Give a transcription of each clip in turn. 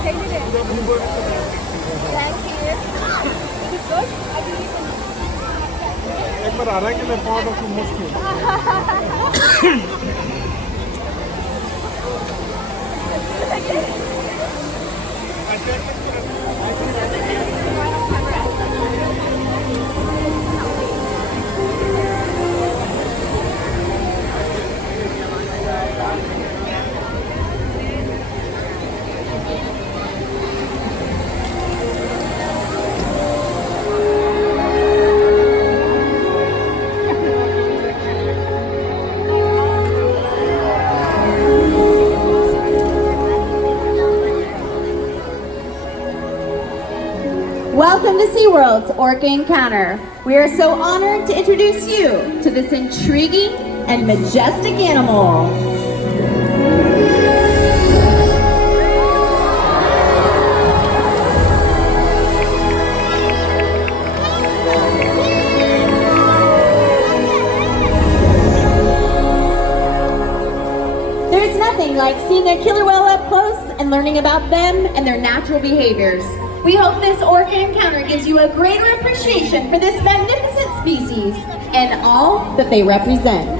एक बार आ रहा है कि मैं पार्ट ऑफ मुश्किल Welcome to SeaWorld's Orca Encounter. We are so honored to introduce you to this intriguing and majestic animal. There's nothing like seeing a killer whale up close and learning about them and their natural behaviors. We hope this orca encounter gives you a greater appreciation for this magnificent species and all that they represent.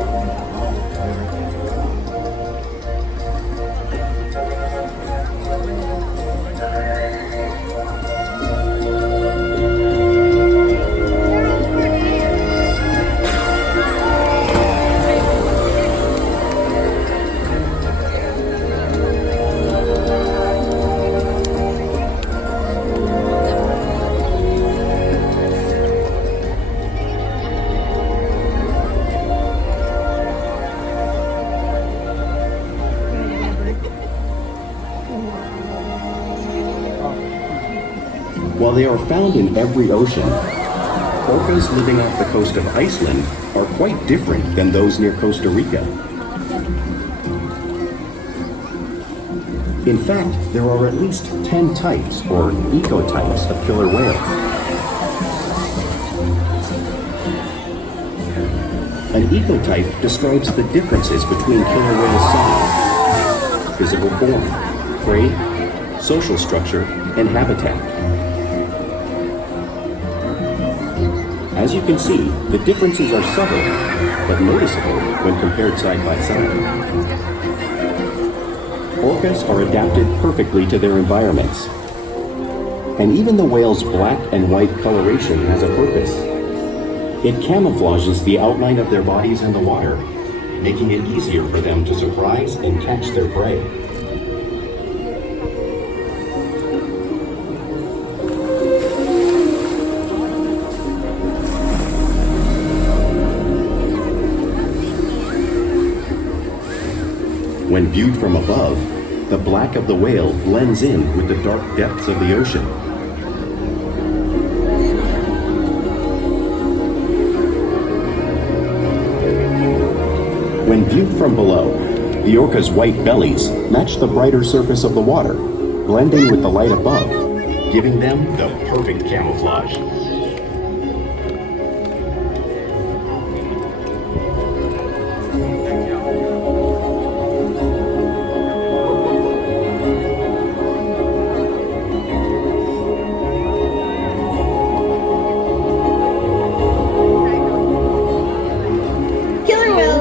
While they are found in every ocean, orcas living off the coast of Iceland are quite different than those near Costa Rica. In fact, there are at least 10 types, or ecotypes, of killer whales. An ecotype describes the differences between killer whale size, physical form, prey, social structure, and habitat. As you can see, the differences are subtle, but noticeable when compared side by side. Orcas are adapted perfectly to their environments. And even the whale's black and white coloration has a purpose. It camouflages the outline of their bodies in the water, making it easier for them to surprise and catch their prey. When viewed from above, the black of the whale blends in with the dark depths of the ocean. When viewed from below, the orca's white bellies match the brighter surface of the water, blending with the light above, giving them the perfect camouflage.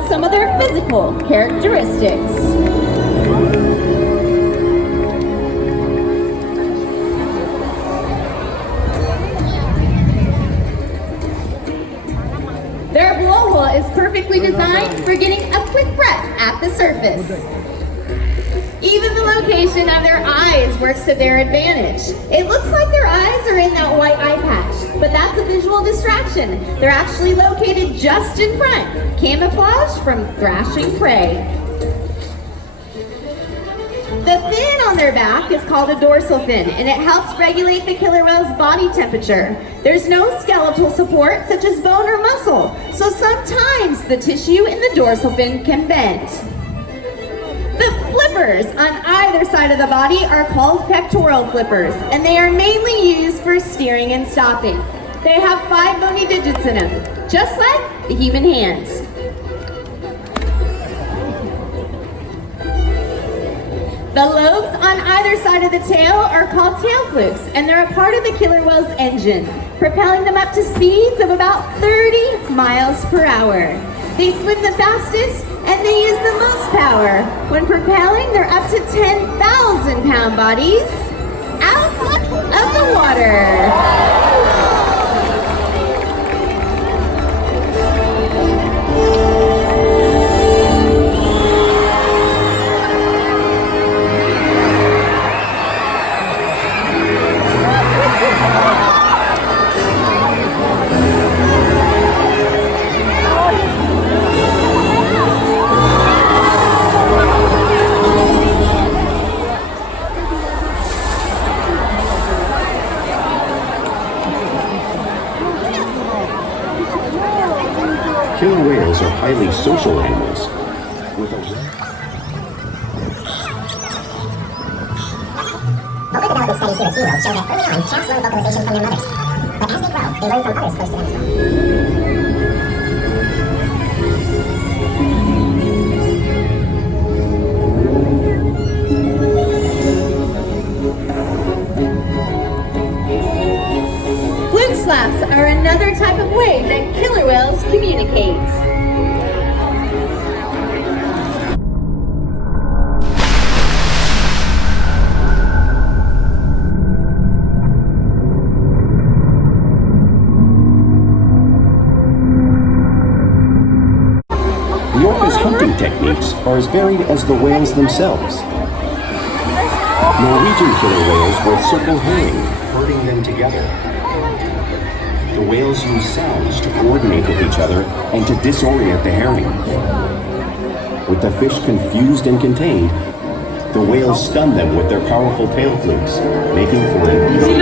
Some of their physical characteristics. Their blowhole is perfectly designed for getting a quick breath at the surface. Even the location of their eyes works to their advantage. It looks like their eyes are in that white eye patch, but that's a visual distraction. They're actually located just in front, camouflage from thrashing prey. The fin on their back is called a dorsal fin, and it helps regulate the killer whale's body temperature. There's no skeletal support, such as bone or muscle, so sometimes the tissue in the dorsal fin can bend. The flippers on either side of the body are called pectoral flippers, and they are mainly used for steering and stopping. They have 5 bony digits in them, just like the human hands. The lobes on either side of the tail are called tail flukes, and they're a part of the killer whale's engine, propelling them up to speeds of about 30 miles per hour. They swim the fastest and they use the most power. When propelling, they're up to 10,000-pound bodies out of the water. Killer whales are highly social animals with a Older development studies here at SeaWorld show that early on, chimps learn vocalization from their mothers. But as they grow, they learn from others close to them as well. Fluke slaps are another type of way that killer whales communicate. The orca's hunting techniques are as varied as the whales themselves. Norwegian killer whales will circle herring, herding them together. The whales use sounds to coordinate with each other and to disorient the herring. With the fish confused and contained, the whales stun them with their powerful tail flukes, making for an easy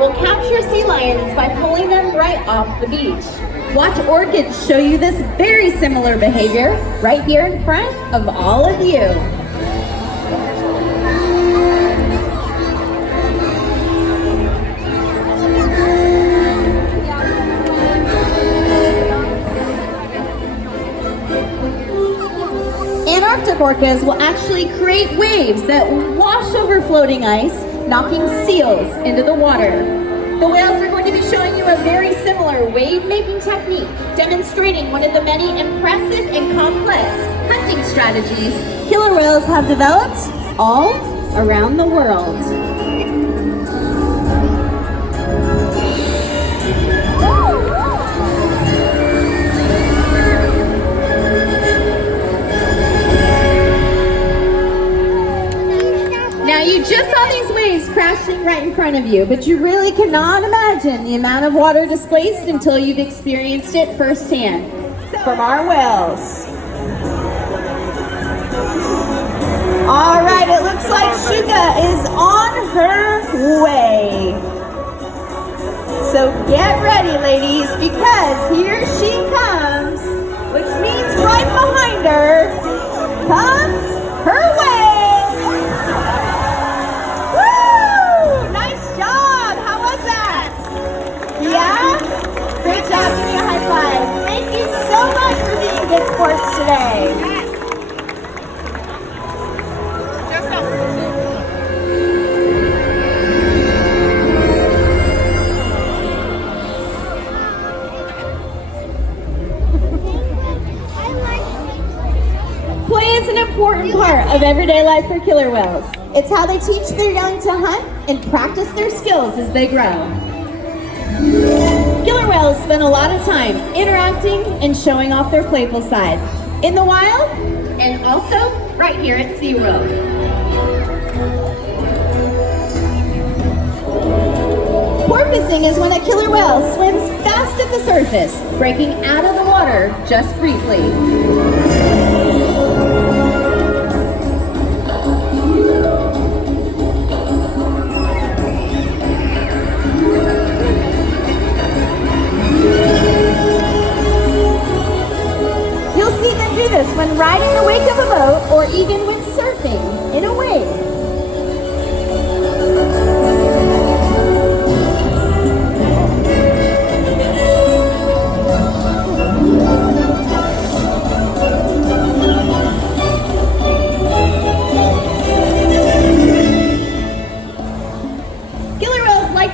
will capture sea lions by pulling them right off the beach. Watch orchids show you this very similar behavior right here in front of all of you. Antarctic orcas will actually create waves that wash over floating ice, knocking seals into the water. The whales are going to be showing you a very similar wave-making technique, demonstrating one of the many impressive and complex hunting strategies killer whales have developed all around the world. Now you just saw these waves crashing right in front of you, but you really cannot imagine the amount of water displaced until you've experienced it firsthand from our whales. All right, it looks like Shuka is on her way. So get ready, ladies, because here she comes, which means right behind her comes her whale. Yeah? Great job. Give me a high five. Thank you so much for being good sports today. Play is an important part of everyday life for killer whales. It's how they teach their young to hunt and practice their skills as they grow. Killer whales spend a lot of time interacting and showing off their playful side in the wild and also right here at SeaWorld. Porpoising is when a killer whale swims fast just at the surface, breaking out of the water just briefly. You'll see them do this when riding the wake of a boat or even when surfing in a wave.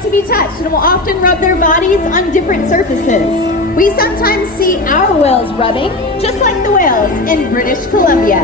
To be touched and will often rub their bodies on different surfaces. We sometimes see our whales rubbing, just like the whales in British Columbia.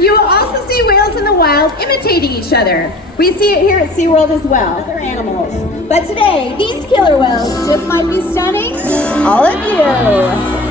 You will also see whales in the wild imitating each other. We see it here at SeaWorld as well, other animals. But today, these killer whales just might be stunning all of you.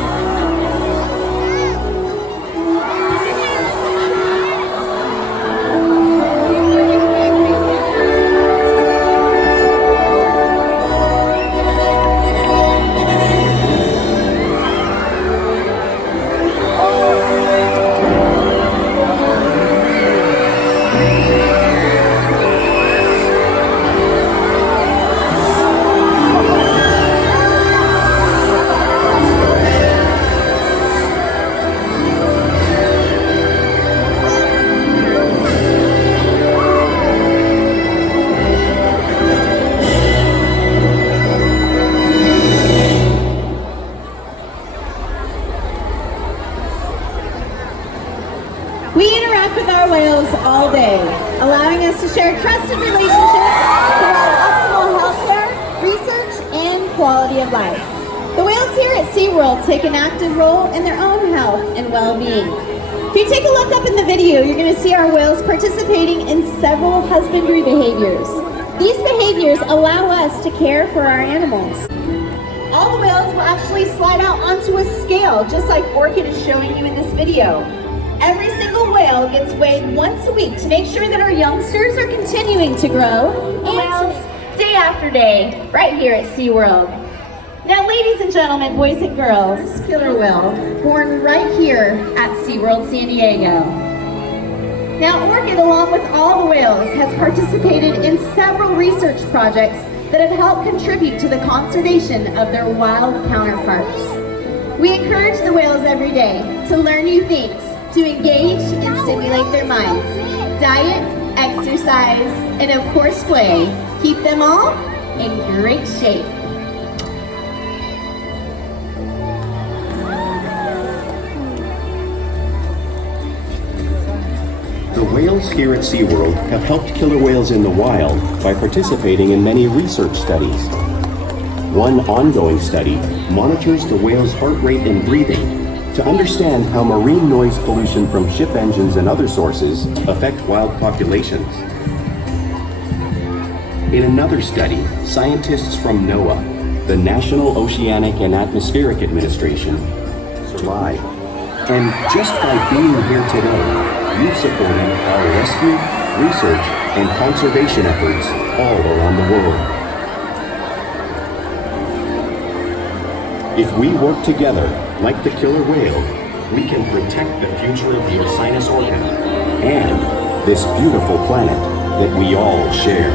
We interact with our whales all day, allowing us to share trusted relationships, provide optimal healthcare, research, and quality of life. The whales here at SeaWorld take an active role in their own health and well-being. If you take a look up in the video, you're going to see our whales participating in several husbandry behaviors. These behaviors allow us to care for our animals. All the whales will actually slide out onto a scale, just like Orchid is showing you in this video. Every single whale gets weighed once a week to make sure that our youngsters are continuing to grow and day after day, right here at SeaWorld. Now, ladies and gentlemen, boys and girls, killer whale, born right here at SeaWorld San Diego. Now, Orchid, along with all the whales, has participated in several research projects that have helped contribute to the conservation of their wild counterparts. We encourage the whales every day to learn new things, to engage and stimulate their minds. Diet, exercise, and of course play. Keep them all in great shape. The whales here at SeaWorld have helped killer whales in the wild by participating in many research studies. One ongoing study monitors the whale's heart rate and breathing to understand how marine noise pollution from ship engines and other sources affect wild populations. In another study, scientists from NOAA, the National Oceanic and Atmospheric Administration, survive. And just by being here today, you've supported our rescue, research, and conservation efforts all around the world. If we work together, like the killer whale, we can protect the future of the Ōscinus orca and this beautiful planet that we all share.